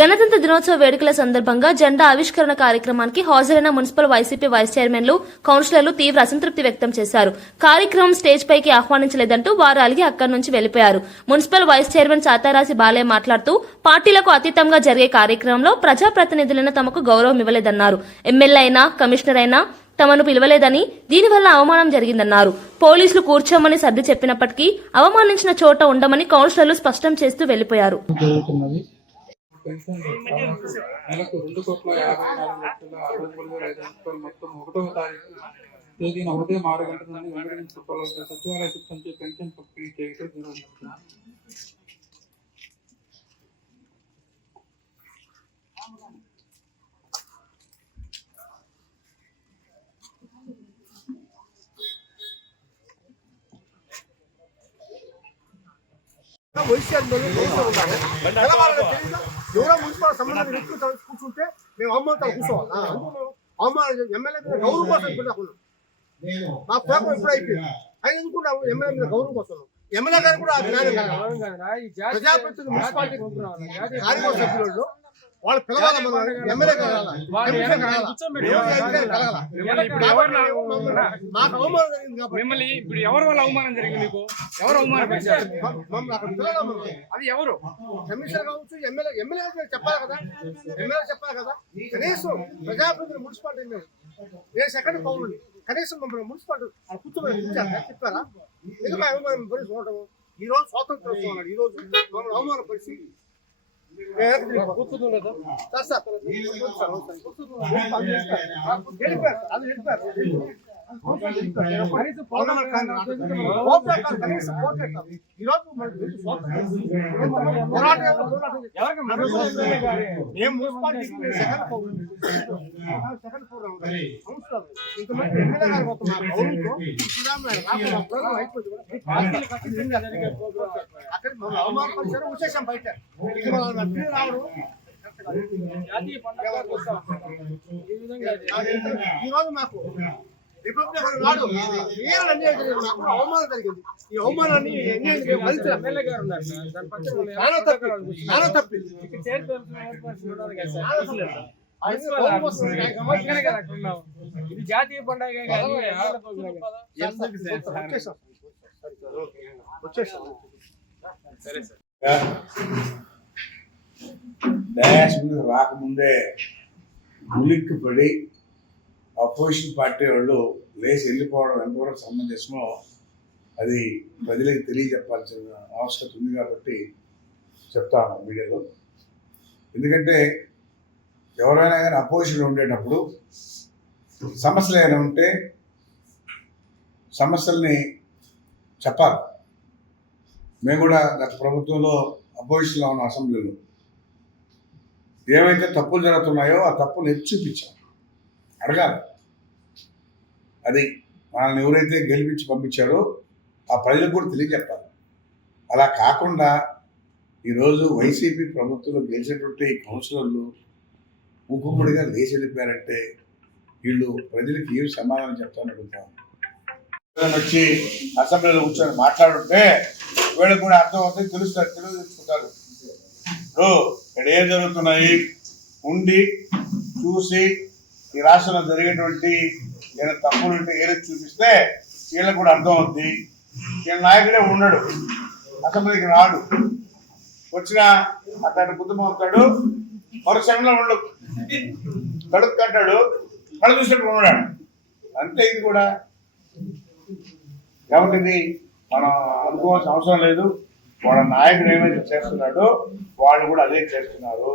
గణతంత్ర దినోత్సవ వేడుకల సందర్భంగా జెండా ఆవిష్కరణ కార్యక్రమానికి హాజరైన మున్సిపల్ వైసీపీ వైస్ చైర్మన్లు, కౌన్సిలర్లు తీవ్ర అసంతృప్తి వ్యక్తం చేశారు. కార్యక్రమం స్టేజ్ పైకి ఆహ్వానించలేదంటూ వారు అలిగి అక్కడి నుంచి వెళ్లిపోయారు. మున్సిపల్ వైస్ చైర్మన్ చాతారాశి బాలయ్య మాట్లాడుతూ పార్టీలకు అతీతంగా జరిగే కార్యక్రమంలో ప్రజాప్రతినిధులను తమకు గౌరవం ఇవ్వలేదన్నారు. ఎమ్మెల్యే అయినా, కమిషనర్ అయినా తమను పిలవలేదని, దీనివల్ల అవమానం జరిగిందన్నారు. పోలీసులు కూర్చోమని సర్ది చెప్పినప్పటికీ అవమానించిన చోట ఉండమని కౌన్సిలర్లు స్పష్టం చేస్తూ వెళ్లిపోయారు. నెలకు 2,54,63,500 మొత్తం 1వ తారీఖు తేదీన ఉదయం 6 గంటల నుండి వెంకటేశ్వర పురపాలక సచివాలయ సిబ్బంది పెన్షన్ పంపిణీ చేయడం జరుగుతుంది. ఎవరో మున్సిపల్ సంబంధాన్ని వ్యక్తులు కూర్చుంటే మేము అవమానంతో కూర్చోవాలి. అవమానం ఎమ్మెల్యే మీద గౌరవం కోసం పెట్టుకున్నాం. మా కోపం ఎప్పుడు అయిపోయింది. ఆయన ఎందుకున్నాము ఎమ్మెల్యే మీద గౌరవం కోసం. ఎమ్మెల్యే గారు కూడా ప్రజాప్రతినిధులు మున్సిపాలిటీ కార్యక్రమ సభ్యులు వాళ్ళు పిలవాలి. ఎమ్మెల్యే మాకు అవమానం జరిగింది కాబట్టి మిమ్మల్ని ఇప్పుడు ఎవరి వల్ల అవమానం జరిగింది? మీకు ఎవరు అవమానం పెట్టారు? మమ్మల్ని అక్కడ పిలవాలి. అది ఎవరు? కమిషనర్ కావచ్చు, ఎమ్మెల్యే చెప్పాలి కదా. ఎమ్మెల్యే చెప్పాలి కదా. కనీసం ప్రజాప్రతినిధులు మున్సిపాలిటీ నేను సెకండ్ పౌరుని కనీసం మమ్మల్ని మున్సిపాలిటీ కూర్చోమని చెప్పారా? ఎందుకు అవమానం పడి చూడటం? ఈ రోజు స్వాతంత్రం ఈ రోజు మమ్మల్ని అవమానం పరిచి విశేషం బయట ఈరోజు మాకు రిపబ్లిక్ నాడు అవమానం జరిగింది. ఈ అవమానాన్ని తప్పింది. ఇది జాతీయ పండుగ. డాష్ మీద రాకముందే ఉలిక్కి పడి అపోజిషన్ పార్టీ వాళ్ళు లేచి వెళ్ళిపోవడం ఎంతవరకు సమంజసమో అది ప్రజలకు తెలియజెప్పాల్సిన అవసరం ఉంది కాబట్టి చెప్తాను మీడియాలో. ఎందుకంటే ఎవరైనా కానీ అపోజిషన్ ఉండేటప్పుడు సమస్యలు ఏమైనా ఉంటే సమస్యల్ని చెప్పాలి. మేము కూడా గత ప్రభుత్వంలో అపోజిషన్లో ఉన్న అసెంబ్లీలో ఏవైతే తప్పులు జరుగుతున్నాయో ఆ తప్పులు ఎత్తి చూపించాం, అడగాలి. అది మనల్ని ఎవరైతే గెలిపించి పంపించారో ఆ ప్రజలకు కూడా తెలియజెప్పాలి. అలా కాకుండా ఈరోజు వైసీపీ ప్రభుత్వంలో గెలిచినటువంటి కౌన్సిలర్లు మూకుమ్మడిగా లేచి వెళ్ళిపోయారంటే వీళ్ళు ప్రజలకు ఏమి సమాధానం చెప్తామని అడుగుతాం. వచ్చి అసెంబ్లీలో కూర్చొని మాట్లాడుంటే వీళ్ళకి కూడా అర్థం అవుతుంది, తెలుసుకుంటారు. ఇక్కడ ఏం జరుగుతున్నాయి ఉండి చూసి ఈ రాష్ట్రంలో జరిగేటువంటి ఏదైనా తప్పులు ఉంటే ఏదైనా చూపిస్తే వీళ్ళకి కూడా అర్థం అవుతుంది. వీళ్ళ నాయకుడే ఉండడు, అసెంబ్లీకి రాడు, వచ్చినా అతను బుద్ధం అవుతాడు, మరో సమయంలో ఉండడు, కడుపు కట్టాడు, మళ్ళీ చూసినప్పుడు ఉన్నాడు. అంతే. ఇది కూడా కాబట్టి మనం అనుకోవాల్సిన అవసరం లేదు. వాళ్ళ నాయకుడు ఏమైతే చేస్తున్నాడో వాళ్ళు కూడా అదే చేస్తున్నారు.